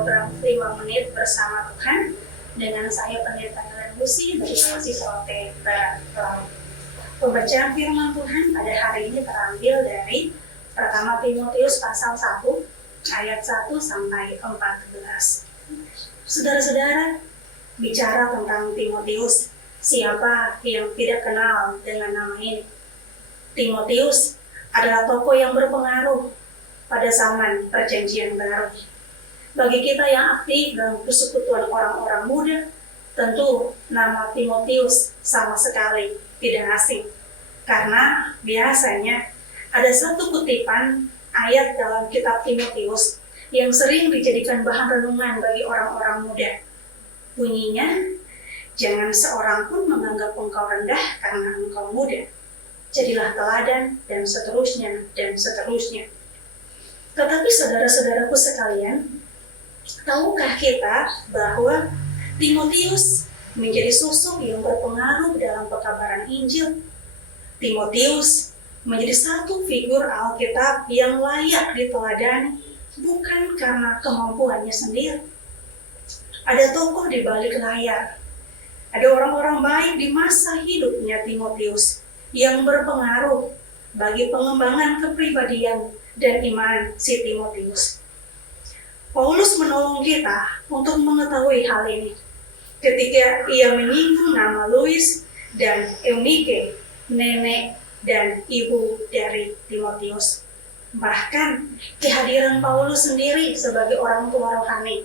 program 5 menit bersama Tuhan dengan saya Pendeta Helen Lucy dari Kasih Serote Barat Laut. Pembacaan firman Tuhan pada hari ini terambil dari pertama Timotius pasal 1 ayat 1 sampai 14. Saudara-saudara, bicara tentang Timotius, siapa yang tidak kenal dengan nama ini? Timotius adalah tokoh yang berpengaruh pada zaman Perjanjian Baru. Bagi kita yang aktif dalam persekutuan orang-orang muda, tentu nama Timotius sama sekali tidak asing. Karena biasanya ada satu kutipan ayat dalam kitab Timotius yang sering dijadikan bahan renungan bagi orang-orang muda. Bunyinya, jangan seorang pun menganggap engkau rendah karena engkau muda. Jadilah teladan, dan seterusnya, dan seterusnya. Tetapi saudara-saudaraku sekalian, tahukah kita bahwa Timotius menjadi sosok yang berpengaruh dalam pekabaran Injil? Timotius menjadi satu figur Alkitab yang layak diteladani, bukan karena kemampuannya sendiri. Ada tokoh di balik layar, ada orang-orang baik di masa hidupnya Timotius yang berpengaruh bagi pengembangan kepribadian dan iman si Timotius. Paulus menolong kita untuk mengetahui hal ini ketika ia menyinggung nama Lois dan Eunike, nenek dan ibu dari Timotius. Bahkan kehadiran Paulus sendiri sebagai orang tua rohani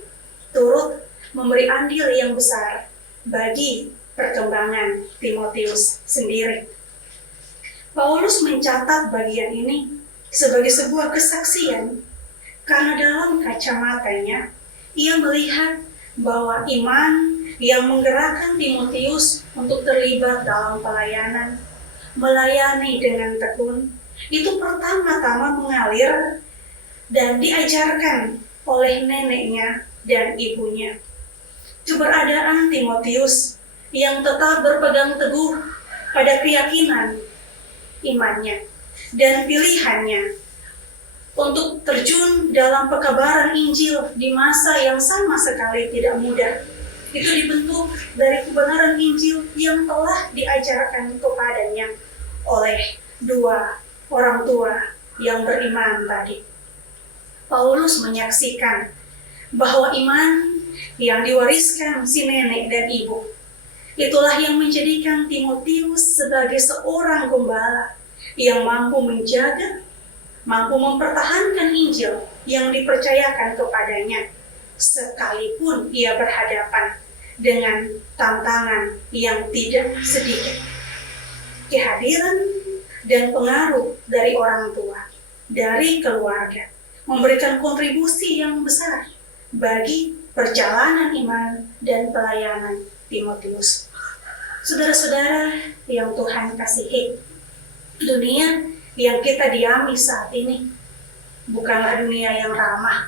turut memberi andil yang besar bagi perkembangan Timotius sendiri. Paulus mencatat bagian ini sebagai sebuah kesaksian karena dalam kacamatanya ia melihat bahwa iman yang menggerakkan Timotius untuk terlibat dalam pelayanan, melayani dengan tekun, itu pertama-tama mengalir dan diajarkan oleh neneknya dan ibunya. Keberadaan Timotius yang tetap berpegang teguh pada keyakinan imannya dan pilihannya untuk terjun dalam pekabaran Injil di masa yang sama sekali tidak mudah, itu dibentuk dari kebenaran Injil yang telah diajarkan kepadanya oleh dua orang tua yang beriman tadi. Paulus menyaksikan bahwa iman yang diwariskan si nenek dan ibu, itulah yang menjadikan Timotius sebagai seorang gembala yang mampu menjaga, mampu mempertahankan Injil yang dipercayakan kepadanya, sekalipun ia berhadapan dengan tantangan yang tidak sedikit. Kehadiran dan pengaruh dari orang tua, dari keluarga, memberikan kontribusi yang besar bagi perjalanan iman dan pelayanan Timotius. Saudara-saudara yang Tuhan kasihi, dunia yang kita diami saat ini bukanlah dunia yang ramah.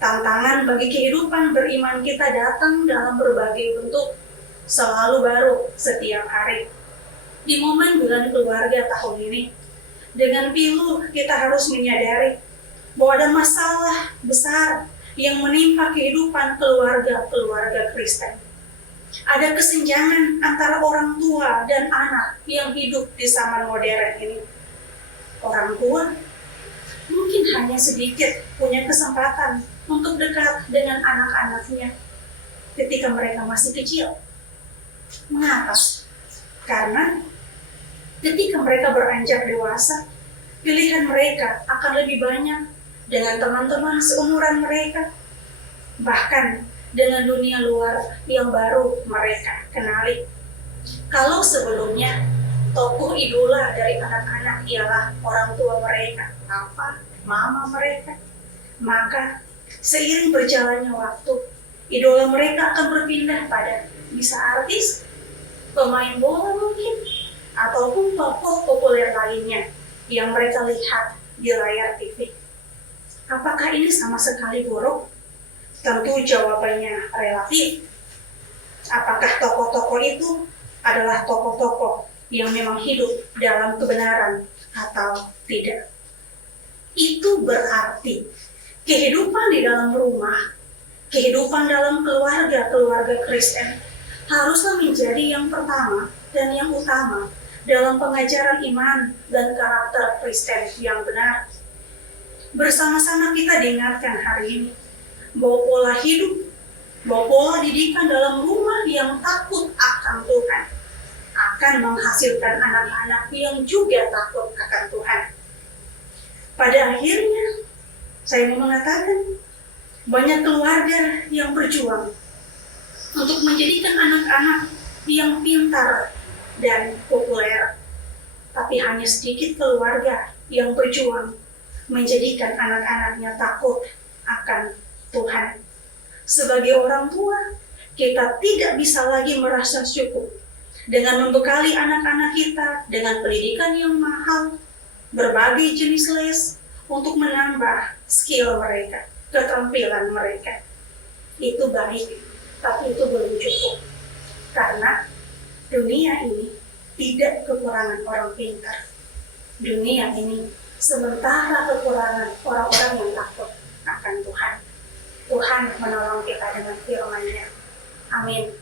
Tantangan bagi kehidupan beriman kita datang dalam berbagai bentuk, selalu baru setiap hari. Di momen bulan keluarga tahun ini, dengan pilu kita harus menyadari bahwa ada masalah besar yang menimpa kehidupan keluarga Kristen. Ada kesenjangan antara orang tua dan anak yang hidup di zaman modern ini. Orang tua mungkin hanya sedikit punya kesempatan untuk dekat dengan anak-anaknya ketika mereka masih kecil. Mengapa? Karena ketika mereka beranjak dewasa, pilihan mereka akan lebih banyak dengan teman-teman seumuran mereka, bahkan dengan dunia luar yang baru mereka kenali. Kalau sebelumnya tokoh idola dari anak-anak ialah orang tua mereka, papa, mama mereka, maka seiring berjalannya waktu, idola mereka akan berpindah pada bisa artis, pemain bola mungkin, ataupun tokoh populer lainnya yang mereka lihat di layar TV. Apakah ini sama sekali buruk? Tentu jawabannya relatif. Apakah tokoh-tokoh itu adalah tokoh-tokoh yang memang hidup dalam kebenaran atau tidak? Itu berarti kehidupan di dalam rumah Kehidupan dalam keluarga Kristen haruslah menjadi yang pertama dan yang utama dalam pengajaran iman dan karakter Kristen yang benar. Bersama-sama kita diingatkan hari ini bahwa pola hidup, bahwa pola didikan dalam rumah yang takut akan Tuhan akan menghasilkan anak-anak yang juga takut akan Tuhan. Pada akhirnya, saya mau mengatakan, banyak keluarga yang berjuang untuk menjadikan anak-anak yang pintar dan populer. Tapi hanya sedikit keluarga yang berjuang menjadikan anak-anaknya takut akan Tuhan. Sebagai orang tua, kita tidak bisa lagi merasa cukup dengan membekali anak-anak kita dengan pendidikan yang mahal, berbagai jenis les untuk menambah skill mereka, keterampilan mereka. Itu baik, tapi itu belum cukup. Karena dunia ini tidak kekurangan orang pintar. Dunia ini sementara kekurangan orang-orang yang takut akan Tuhan. Tuhan menolong kita dengan firman-Nya. Amin.